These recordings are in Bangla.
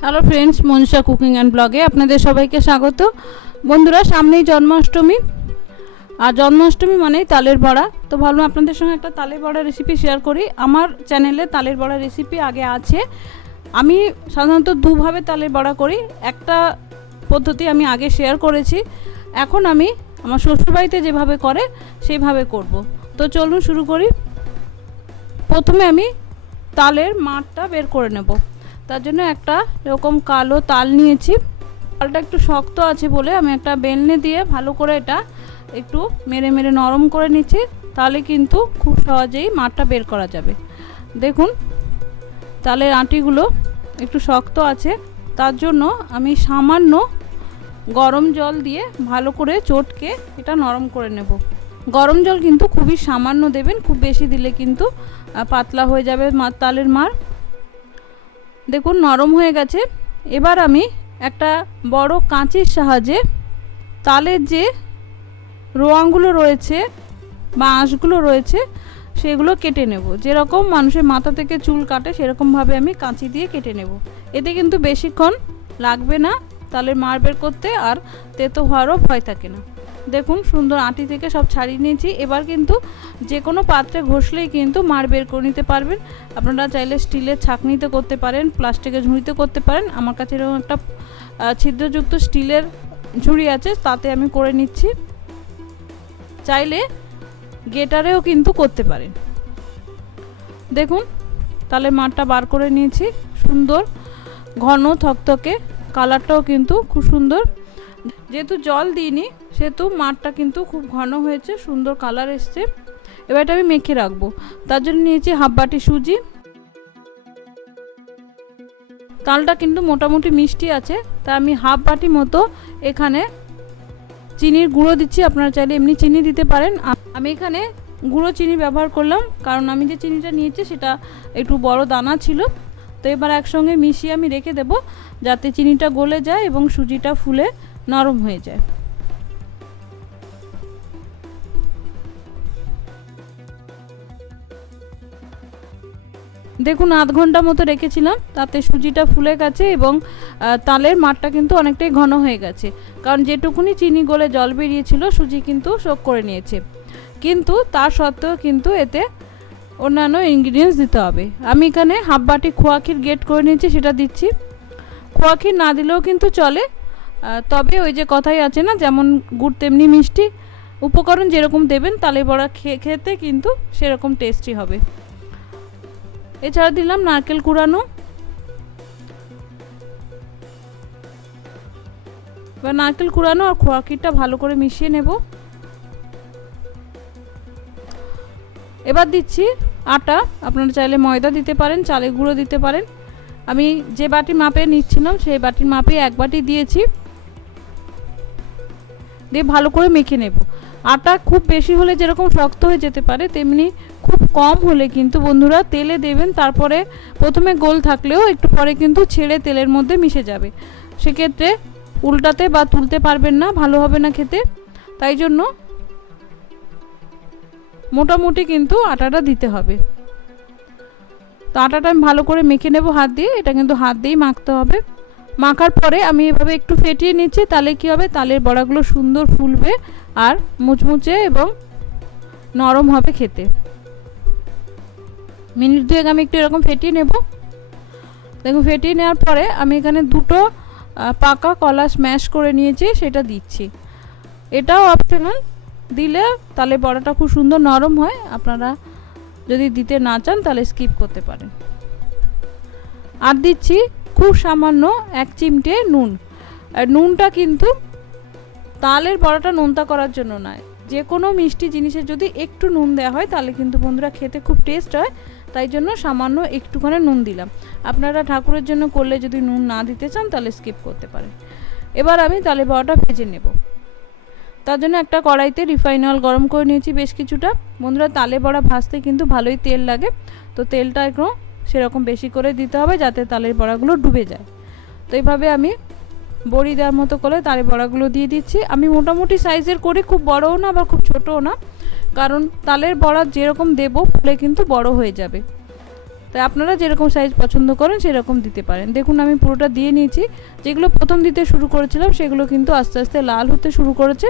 Hello friends Manasa cooking and ব্লগে আপনাদের সবাইকে স্বাগত। বন্ধুরা, সামনেই জন্মাষ্টমী। আর জন্মাষ্টমী মানেই তালের বড়া। তো ভাবলাম আপনাদের সঙ্গে একটা তালের বড়া রেসিপি শেয়ার করি। আমার চ্যানেলে তালের বড়া রেসিপি আগে আছে। আমি সাধারণত দুভাবে তালের বড়া করি। একটা পদ্ধতি আমি আগে শেয়ার করেছি। এখন আমি আমার শ্বশুরবাড়িতে যেভাবে করে, সেইভাবে করব। তো চলুন শুরু করি। প্রথমে আমি তালের মাঠটা বের করে নেব। তার জন্য একটা এরকম কালো তাল নিয়েছি। তালটা একটু শক্ত আছে বলে আমি একটা বেলনে দিয়ে ভালো করে এটা একটু মেরে মেরে নরম করে নিচ্ছি, তাহলে কিন্তু খুব সহজেই মাঠটা বের করা যাবে। দেখুন, তালের আঁটিগুলো একটু শক্ত আছে, তার জন্য আমি সামান্য গরম জল দিয়ে ভালো করে চটকে এটা নরম করে নেব। গরম জল কিন্তু খুবই সামান্য দেবেন, খুব বেশি দিলে কিন্তু পাতলা হয়ে যাবে মা- তালের মার। দেখুন, নরম হয়ে গেছে। এবার আমি একটা বড় কাঁচির সাহায্যে তালের যে রোয়াংগুলো রয়েছে বা আঁশগুলো রয়েছে, সেগুলো কেটে নেব। যেরকম মানুষের মাথা থেকে চুল কাটে, সেরকমভাবে আমি কাঁচি দিয়ে কেটে নেব। এতে কিন্তু বেশিক্ষণ লাগবে না তালের মার বের করতে আর তেতো হওয়ারও ভয় থাকে না। দেখুন, সুন্দর আঁটি থেকে সব ছাড়িয়ে নিয়েছি। এবার কিন্তু যে কোনো পাত্রে ঘষলেই কিন্তু মার বের করে নিতে পারবেন। আপনারা চাইলে স্টিলের ছাঁকনিতে করতে পারেন প্লাস্টিকের ঝুড়িতে করতে পারেন। আমার কাছে এরকম একটা ছিদ্রযুক্ত স্টিলের ঝুড়ি আছে, তাতে আমি করে নিচ্ছি। চাইলে গেটারেও কিন্তু করতে পারেন। দেখুন, তাহলে মাঠটা বার করে নিয়েছি। সুন্দর, ঘন থকথকে। কালারটাও কিন্তু খুব সুন্দর। যেহেতু জল দিইনি, সেহেতু মাঠটা কিন্তু খুব ঘন হয়েছে, সুন্দর কালার এসছে। এবার এটা আমি মেখে রাখব। তার জন্য নিয়েছি হাফ বাটি সুজি। তালটা কিন্তু মোটামুটি মিষ্টি আছে, তা আমি হাফ বাটি মতো এখানে চিনির গুঁড়ো দিচ্ছি। আপনারা চাইলে এমনি চিনি দিতে পারেন। আমি এখানে গুঁড়ো চিনি ব্যবহার করলাম, কারণ আমি যে চিনিটা নিয়েছি সেটা একটু বড় দানা ছিল। তো এবার একসঙ্গে মিশিয়ে আমি রেখে দেব, যাতে চিনিটা গলে যায় এবং সুজিটা ফুলে। নরম হয়ে যায়। দেখুন, আধ ঘণ্টা মতো রেখেছিলাম, তাতে সুজিটা ফুলে গেছে এবং তালের মাঠটা কিন্তু অনেকটাই ঘন হয়ে গেছে। কারণ যেটুকুনি চিনি গলে জল বেরিয়েছিল, সুজি কিন্তু শোক করে নিয়েছে। কিন্তু তার সত্ত্বেও কিন্তু এতে অন্যান্য ইনগ্রিডিয়েন্টস দিতে হবে। আমি এখানে হাফ বাটি খোয়া ক্ষীর গেট করে নিয়েছি, সেটা দিচ্ছি। খোয়া ক্ষীর না দিলেও কিন্তু চলে তবে ওই যে কথাই আছে না, যেমন গুড় তেমনি মিষ্টি। উপকরণ যেরকম দেবেন, তালে বড়া খেতে কিন্তু সেরকম টেস্টি হবে। এছাড়া দিলাম নারকেল কুড়ানো। এবার নারকেল কুড়ানো আর খোয়া ক্ষীরটা ভালো করে মিশিয়ে নেব। এবার দিচ্ছি আটা। আপনারা চাইলে ময়দা দিতে পারেন, চালের গুঁড়ো দিতে পারেন। আমি যে বাটি মাপে নিচ্ছিলাম, সেই বাটির মাপে এক বাটি দিয়েছি। দিয়ে ভালো করে মেখে নেব। আটা খুব বেশি হলে যেরকম শক্ত হয়ে যেতে পারে, তেমনি খুব কম হলে কিন্তু বন্ধুরা তেলে দেবেন, তারপরে প্রথমে গোল থাকলেও একটু পরে কিন্তু ছেড়ে তেলের মধ্যে মিশে যাবে। সেক্ষেত্রে উল্টাতে বা তুলতে পারবেন না, ভালো হবে না খেতে। তাই জন্য মোটামুটি কিন্তু আটাটা দিতে হবে। তো আটাটা আমি ভালো করে মেখে নেব হাত দিয়ে, এটা কিন্তু হাত দিয়েই মাখতে হবে। মাখার পরে আমি এভাবে একটু ফেটিয়ে নিচ্ছি, তাহলে কি হবে? তালের বড়াগুলো সুন্দর ফুলবে আর মুচমুচে এবং নরম হবে খেতে। মিনিট দুয়েক আমি একটু এরকম ফেটিয়ে নেব। দেখুন, ফেটিয়ে নেওয়ার পরে আমি এখানে দুটো পাকা কলা স্ম্যাশ করে নিয়েছি, সেটা দিচ্ছি। এটাও অপশনাল দিলে তাহলে বড়াটা খুব সুন্দর নরম হয়। আপনারা যদি দিতে না চান, তাহলে স্কিপ করতে পারেন। আর দিচ্ছি খুব সামান্য এক চিমটে নুন। নুনটা কিন্তু তালের বড়াটা নোনতা করার জন্য নয়। যে কোনো মিষ্টি জিনিসে যদি একটু নুন দেওয়া হয়, তাহলে কিন্তু বন্ধুরা খেতে খুব টেস্ট হয়। তাই জন্য সামান্য একটুখানি নুন দিলাম। আপনারা ঠাকুরের জন্য করলে যদি নুন না দিতে চান, তাহলে স্কিপ করতে পারেন। এবার আমি তালে বড়াটা ভেজে নেব। তার জন্য একটা কড়াইতে রিফাইন অয়েল গরম করে নিয়েছি বেশ কিছুটা। বন্ধুরা তালে বড়া ভাজতে কিন্তু ভালোই তেল লাগে। তো তেলটা একটু সেরকম বেশি করে দিতে হবে যাতে তালের বড়াগুলো ডুবে যায়। তো এইভাবে আমি বড়ি দেওয়ার মতো করে তালের বড়াগুলো দিয়ে দিচ্ছি। আমি মোটামুটি সাইজের করি, খুব বড়ও না বা খুব ছোটও না। কারণ তালের বড়া যেরকম দেবো, ফুলে কিন্তু বড় হয়ে যাবে। তাই আপনারা যেরকম সাইজ পছন্দ করেন সেরকম দিতে পারেন। দেখুন, আমি পুরোটা দিয়ে নিয়েছি। যেগুলো প্রথম দিতে শুরু করেছিলাম, সেগুলো কিন্তু আস্তে আস্তে লাল হতে শুরু করেছে।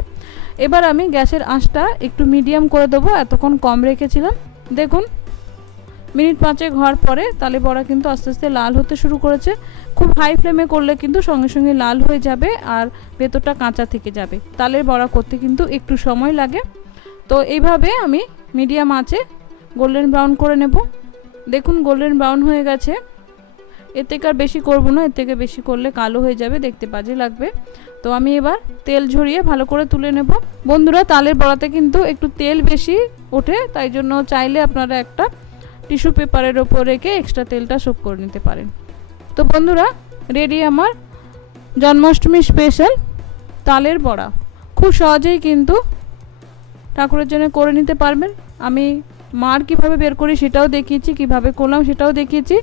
এবার আমি গ্যাসের আঁচটা একটু মিডিয়াম করে দেবো, এতক্ষণ কম রেখেছিলাম। দেখুন মিনিট পাঁচেক হওয়ার পরে তালে বড়া কিন্তু আস্তে আস্তে লাল হতে শুরু করেছে। খুব হাই ফ্লেমে করলে কিন্তু সঙ্গে সঙ্গে লাল হয়ে যাবে আর ভেতরটা কাঁচা থেকে যাবে। তালের বড়া করতে কিন্তু একটু সময় লাগে। তো এইভাবে আমি মিডিয়াম আঁচে গোল্ডেন ব্রাউন করে নেব। দেখুন গোল্ডেন ব্রাউন হয়ে গেছে। এর থেকে আর বেশি করব না, এর থেকে বেশি করলে কালো হয়ে যাবে, দেখতে বাজে লাগবে। তো আমি এবার তেল ঝরিয়ে ভালো করে তুলে নেব। বন্ধুরা, তালের বড়াতে কিন্তু একটু তেল বেশি ওঠে, তাই জন্য চাইলে আপনারা একটা টিস্যু পেপারের ওপর রেখে এক্সট্রা তেলটা শোক করে নিতে পারেন। তো বন্ধুরা রেডি আমার জন্মাষ্টমী স্পেশাল তালের বড়া। খুব সহজেই কিন্তু ঠাকুরের জন্য করে নিতে পারবেন। আমি মার কীভাবে বের করি সেটাও দেখিয়েছি, কীভাবে করলাম সেটাও দেখিয়েছি।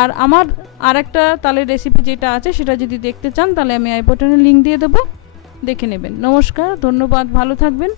আর আমার আর একটা তালের রেসিপি যেটা আছে সেটা যদি দেখতে চান, তাহলে আমি আই বটনে লিঙ্ক দিয়ে দেবো। দেখে নেবেন। নমস্কার, ধন্যবাদ, ভালো থাকবেন।